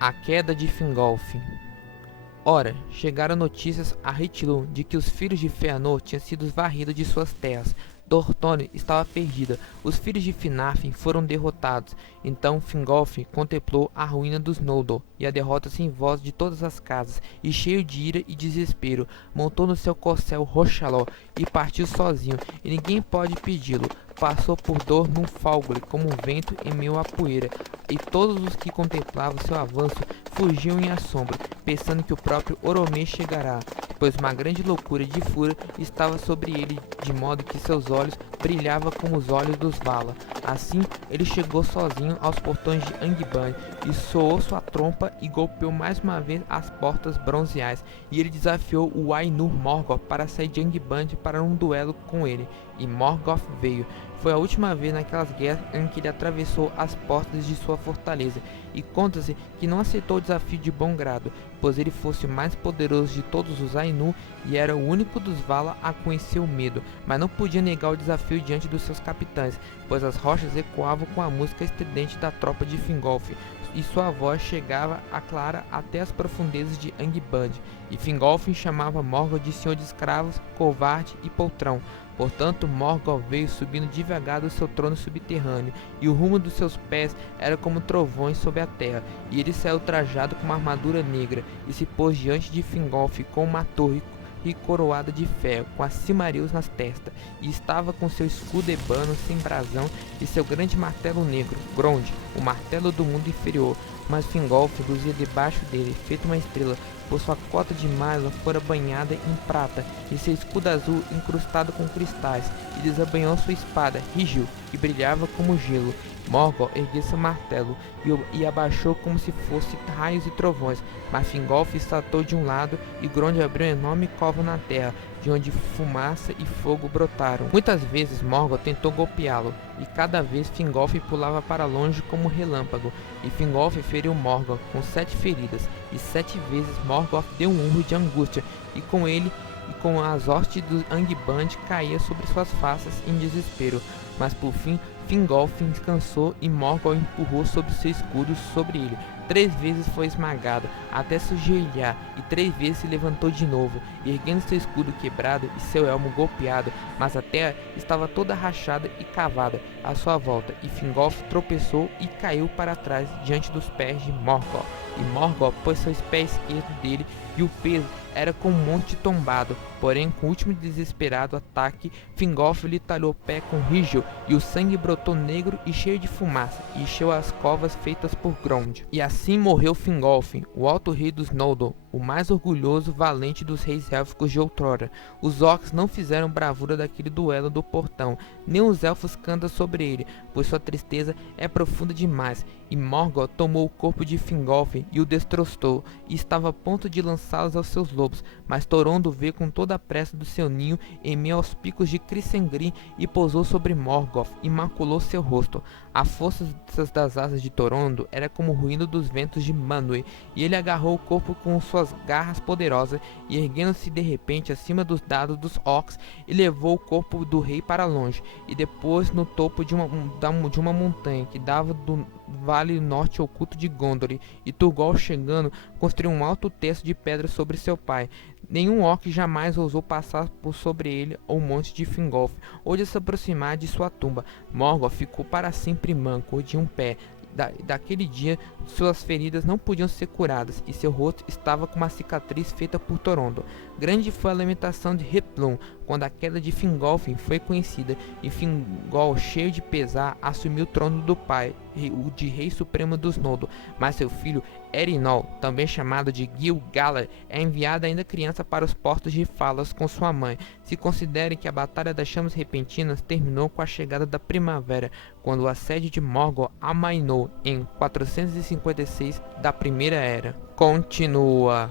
A queda de Fingolfin. Ora, chegaram notícias a Hithlum de que os filhos de Fëanor tinham sido varridos de suas terras. Dorthone estava perdida. Os filhos de Finarfin foram derrotados. Então Fingolfin contemplou a ruína dos Noldor e a derrota sem voz de todas as casas, e cheio de ira e desespero, montou no seu corcel Roxaló e partiu sozinho, e ninguém pode impedi-lo. Passou por Dor num falgre, como um vento em meio à poeira, e todos os que contemplavam seu avanço fugiam em assombro, pensando que o próprio Oromê chegará, pois uma grande loucura de fúria estava sobre ele, de modo que seus olhos brilhavam como os olhos dos Vala. Assim, ele chegou sozinho aos portões de Angband, e soou sua trompa e golpeou mais uma vez as portas bronzeais, e ele desafiou o Ainur Morgoth para sair de Angband para um duelo com ele, e Morgoth veio. Foi a última vez naquelas guerras em que ele atravessou as portas de sua fortaleza, e conta-se que não aceitou o desafio de bom grado, pois ele fosse o mais poderoso de todos os Ainur e era o único dos Vala a conhecer o medo, mas não podia negar o desafio diante dos seus capitães, pois as rochas ecoavam com a música estridente da tropa de Fingolfin, e sua voz chegava a clara até as profundezas de Angband, e Fingolfin chamava Morgoth de senhor de escravos, covarde e poltrão. Portanto, Morgoth veio subindo devagar do seu trono subterrâneo, e o rumo dos seus pés era como trovões sobre a terra, e ele saiu trajado com uma armadura negra, e se pôs diante de Fingolfin com uma torre e coroada de ferro, com as cimareus nas testas, e estava com seu escudo ebano sem brasão e seu grande martelo negro, Grond, o martelo do mundo inferior. Mas Fingolfin luzia debaixo dele, feito uma estrela, pois sua cota de malha fora banhada em prata, e seu escudo azul incrustado com cristais, e desabanhou sua espada, rígido, que brilhava como gelo. Morgoth ergueu seu martelo e abaixou como se fosse raios e trovões, mas Fingolfin saltou de um lado, e Grond abriu um enorme cova na terra, de onde fumaça e fogo brotaram. Muitas vezes Morgoth tentou golpeá-lo, e cada vez Fingolfin pulava para longe como um relâmpago, e Fingolfin feriu Morgoth com 7 feridas, e 7 vezes Morgoth deu um urro de angústia, e com ele e com as hostes do Angband caía sobre suas faces em desespero. Mas por fim Fingolfin cansou, e Morgoth empurrou sobre seu escudo sobre ele. 3 vezes foi esmagado, até se ajoelhar, e 3 vezes se levantou de novo, erguendo seu escudo quebrado e seu elmo golpeado, mas a terra estava toda rachada e cavada à sua volta, e Fingolfin tropeçou e caiu para trás diante dos pés de Morgoth. E Morgoth pôs seus pés esquerdos dele, e o peso era como um monte tombado. Porém, com o último desesperado ataque, Fingolfin lhe talhou o pé com rígel, e o sangue brotou negro e cheio de fumaça, e encheu as covas feitas por Grond. E assim morreu Fingolfin, o alto rei dos Noldor, o mais orgulhoso, valente dos reis élficos de outrora. Os orcs não fizeram bravura daquele duelo do portão, nem os elfos cantam sobre ele, pois sua tristeza é profunda demais. E Morgoth tomou o corpo de Fingolfin e o destroçou, e estava a ponto de lançá-los aos seus lobos, mas Torondo veio com toda a pressa do seu ninho em meio aos picos de Crisengrim e pousou sobre Morgoth e maculou seu rosto. A força das asas de Torondo era como o ruído dos ventos de Manwë, e ele agarrou o corpo com suas garras poderosas, e erguendo-se de repente acima dos dados dos orcs, e levou o corpo do rei para longe, e depois no topo de uma montanha que dava do vale norte oculto de Gondor, e Turgol, chegando, construiu um alto teto de pedra sobre seu pai. Nenhum orc jamais ousou passar por sobre ele ou o monte de Fingolfin, ou de se aproximar de sua tumba. Morgoth ficou para sempre manco de um pé. Daquele dia, suas feridas não podiam ser curadas, e seu rosto estava com uma cicatriz feita por Torondo. Grande foi a lamentação de Hithlum quando a queda de Fingolfin foi conhecida, e Fingol, cheio de pesar, assumiu o trono do pai, o de rei supremo dos Noldor. Mas seu filho Erinol, também chamado de Gil-galad, é enviado ainda criança para os portos de Falas com sua mãe. Se considere que a Batalha das Chamas Repentinas terminou com a chegada da primavera, quando o assédio de Morgoth amainou em 456 da Primeira Era. Continua.